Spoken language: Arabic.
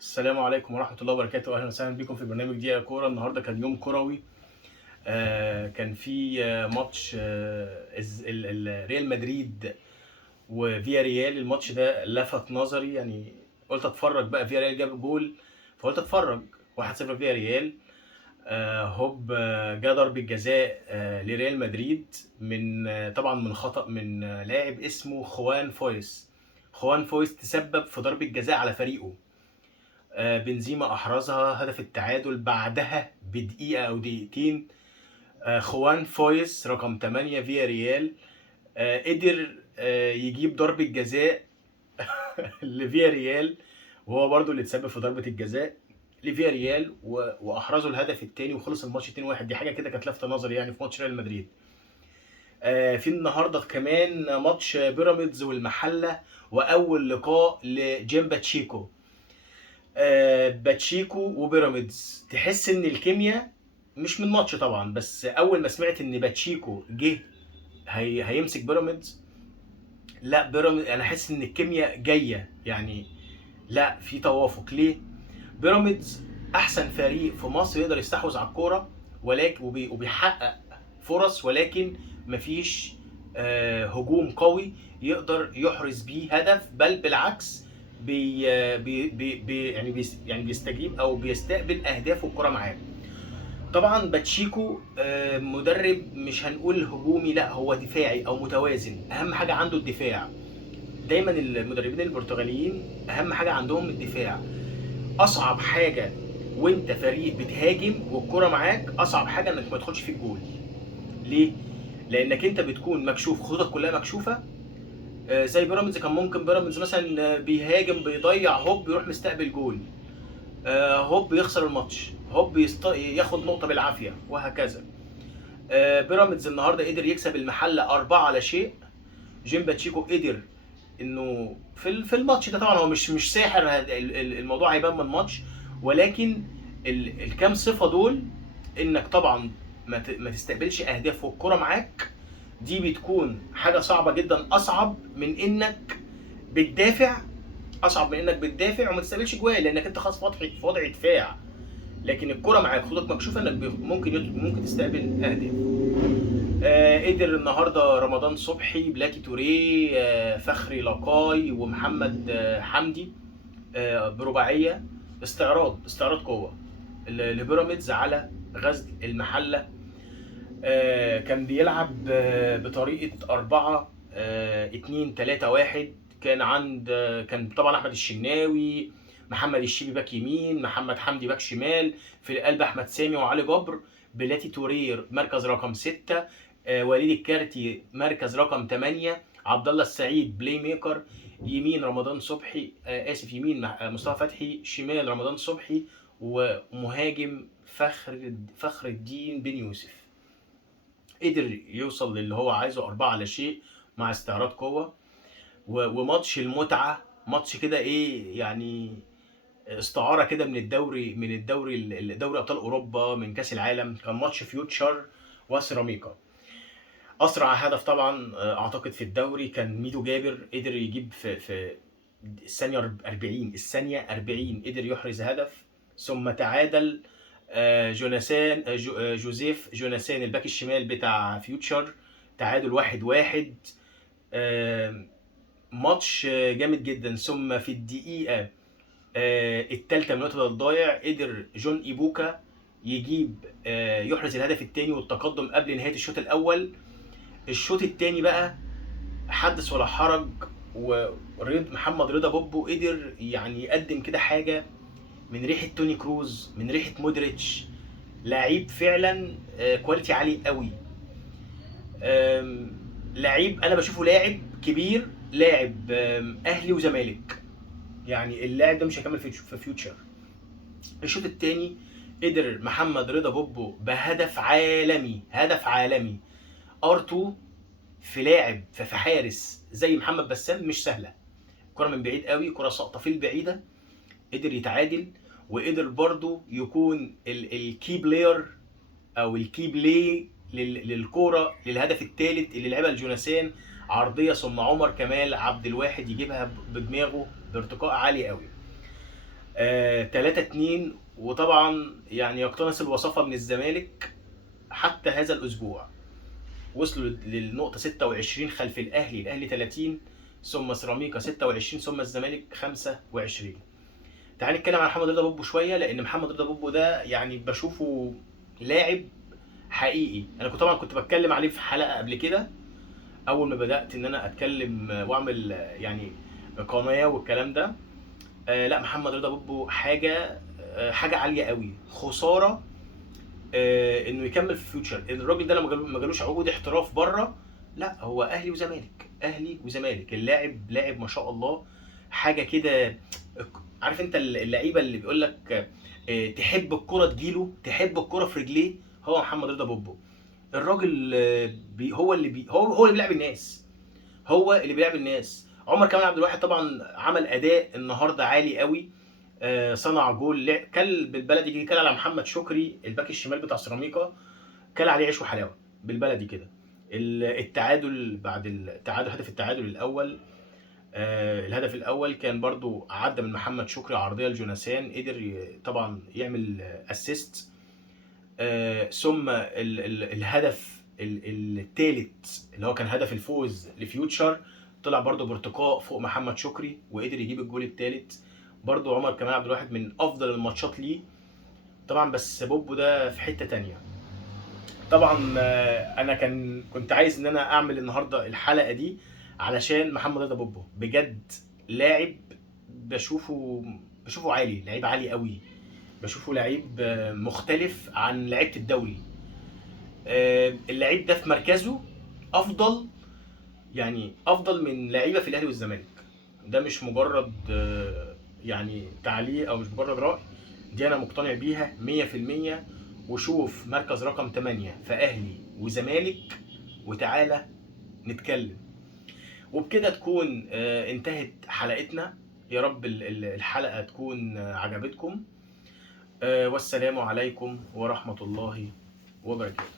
السلام عليكم ورحمة الله وبركاته، أهلا وسهلا بكم في برنامج دقيقة كورة. النهارده كان يوم كروي. كان في ماتش ريال مدريد وفيا ريال. الماتش ده لفت نظري، يعني قلت اتفرج بقى. فيا ريال جاب جول فقلت اتفرج. 1-0 فيا ريال. هوب جه ضربة جزاء لريال مدريد من طبعا من خطأ من لاعب اسمه خوان فويس. خوان فويس تسبب في ضربة جزاء على فريقه. بنزيما احرزها هدف التعادل بعدها بدقيقه او دقيقتين. خوان فويس رقم 8 فيا ريال قدر يجيب ضربه جزاء لفيا ريال، وهو برضو اللي تسبب في ضربه الجزاء لفيا ريال واحرزوا الهدف الثاني وخلص الماتش 2-1. دي حاجه كده كانت لافته نظري يعني في ماتش ريال مدريد. في النهارده كمان ماتش بيراميدز والمحله، واول لقاء لجيمبا تشيكو. باتشيكو وبيراميدز، تحس ان الكيمياء مش من ماتش طبعا، بس اول ما سمعت ان باتشيكو جه هيمسك بيراميدز، لا بيراميدز انا حاسس ان الكيمياء جايه يعني. لا، في توافق. ليه؟ بيراميدز احسن فريق في مصر يقدر يستحوذ على الكوره، ولكن وبيحقق فرص، ولكن مفيش هجوم قوي يقدر يحرز بيه هدف، بل بالعكس يعني بيستجيب او بيستقبل اهداف والكره معاه. طبعا باتشيكو مدرب مش هنقول هجومي، لا هو دفاعي او متوازن. اهم حاجه عنده الدفاع. دايما المدربين البرتغاليين اهم حاجه عندهم الدفاع. اصعب حاجه وانت فريق بتهاجم والكره معاك، اصعب حاجه انك ما تدخلش في الجول. ليه؟ لانك انت بتكون مكشوف، خطوطك كلها مكشوفه. زي بيراميدز، كان ممكن بيراميدز مثلا بيهاجم بيضيع، هوب يروح مستقبل جول، هوب يخسر الماتش، هوب ياخد نقطه بالعافيه، وهكذا. بيراميدز النهارده قدر يكسب المحله 4-0. جيمبا تشيكو قدر انه في الماتش ده، طبعا هو مش ساحر، الموضوع هيبان من الماتش، ولكن الكام صفه دول، انك طبعا ما تستقبلش اهداف والكره معاك، دي بتكون حاجه صعبه جدا. بتدافع اصعب من انك بتدافع وما تستقبلش جوال، لانك انت خلاص في وضع دفاع، لكن الكره معاك خطوطك مكشوفه، انك ممكن تستقبل اهداف. قدر النهارده رمضان صبحي، بلاتي توريه، فخري لقاي، ومحمد حمدي برباعيه استعراض قوه لبيراميدز على غزل المحله. كان بيلعب بطريقه 4-2-3-1. كان طبعا احمد الشناوي، محمد الشيبي باك يمين، محمد حمدي باك شمال، في القلب احمد سامي وعلي جبر، بلاتي تورير مركز رقم 6، وليد الكارتي مركز رقم 8، عبد الله السعيد بلاي ميكر، يمين رمضان صبحي، يمين مصطفى فتحي، شمال رمضان صبحي، ومهاجم فخر الدين بن يوسف. قدر يوصل للي هو عايزه 4-0 مع استعراض قوة. وماتش المتعة، ماتش كده ايه يعني، استعارة كده دوري ابطال اوروبا، من كاس العالم. كان ماتش فيوتشر وسيراميكا. اسرع هدف طبعا اعتقد في الدوري كان ميدو جابر، قدر يجيب في الثانية 40 قدر يحرز هدف. ثم تعادل جوزيف جوناثان الباك الشمال بتاع فيوتشر، تعادل 1-1. ماتش جامد جدا. ثم في الدقيقة الثالثة من الوقت الضايع قدر جون إيبوكا يجيب يحرز الهدف الثاني والتقدم قبل نهاية الشوط الأول. الشوط الثاني بقى حدث ولا حرج، محمد رضا بوبو قدر يعني يقدم كده حاجة من ريحة توني كروز، من ريحة مودريتش. لعيب فعلا كواليتي عالي قوي. لعيب انا بشوفه لاعب كبير، لاعب اهلي وزمالك، يعني اللاعب ده مش هيكمل في فيوتشر. الشوط الثاني قدر محمد رضا بوبو بهدف عالمي، هدف عالمي. ار2 في لاعب في حارس زي محمد بسام مش سهله. كره من بعيد قوي، كره ساقطه في البعيده، قدر يتعادل. وقدر برضو يكون الكي بلاير او الكي بلاي للكوره للهدف الثالث اللي لعبها الجوناثان، عرضيه ثم عمر كمال عبد الواحد يجيبها بدماغه بارتقاء عالي قوي. 3-2. وطبعا يعني يقتنص الوصافة من الزمالك حتى هذا الأسبوع، وصلوا للنقطة 26 خلف الأهلي 30، ثم سيراميكا 26، ثم الزمالك 25. تعال نتكلم عن محمد رضا بوبو شوية، لأن محمد رضا بوبو ده يعني بشوفه لاعب حقيقي. أنا كنت بتكلم عليه في حلقة قبل كده، أول ما بدأت إن أنا أتكلم وأعمل يعني قناة والكلام ده. لا، محمد رضا بوبو حاجة عالية قوي. خسارة انه يكمل في فيوتشر. الراجل ده لما ما جالوش عقود احتراف بره، لا هو اهلي وزمالك، اهلي وزمالك. اللاعب لاعب ما شاء الله، حاجه كده. عارف انت اللعيبه اللي بيقول لك تحب الكره تجيله، تحب الكره في رجليه، هو محمد رضا بوبو. الراجل هو اللي بيلعب الناس، هو اللي بيلعب الناس. عمر كمال عبد الواحد طبعا عمل اداء النهارده عالي قوي. صنع جول، كل بالبلدي كده، كل على محمد شكري الباك الشمال بتاع سيراميكا، كل عليه عيش وحلاوه بالبلدي كده. التعادل، بعد التعادل، هدف التعادل الاول، الهدف الاول كان برضو عدى من محمد شكري عرضيه لجوناثان، قدر طبعا يعمل اسيست. ثم الهدف الثالث اللي هو كان هدف الفوز لفيوتشر، طلع برضو بارتقاء فوق محمد شكري وقدر يجيب الجول الثالث. برضو عمر كمال عبد الواحد من افضل الماتشات ليه طبعا. بس بوبو ده في حته تانية طبعا. انا كنت عايز ان انا اعمل النهارده الحلقه دي علشان محمد رضا بوبو بجد لاعب بشوفه عالي، لعيب عالي قوي. بشوفه لعيب مختلف عن لعيبه الدوري. اللعيب ده في مركزه افضل، يعني افضل من لعيبه في الاهلي والزمالك. ده مش مجرد يعني تعليق او مش مجرد راي، دي انا مقتنع بيها 100%. وشوف مركز رقم 8 في اهلي وزمالك وتعالى نتكلم. وبكده تكون انتهت حلقتنا. يا رب الحلقه تكون عجبتكم. والسلام عليكم ورحمه الله وبركاته.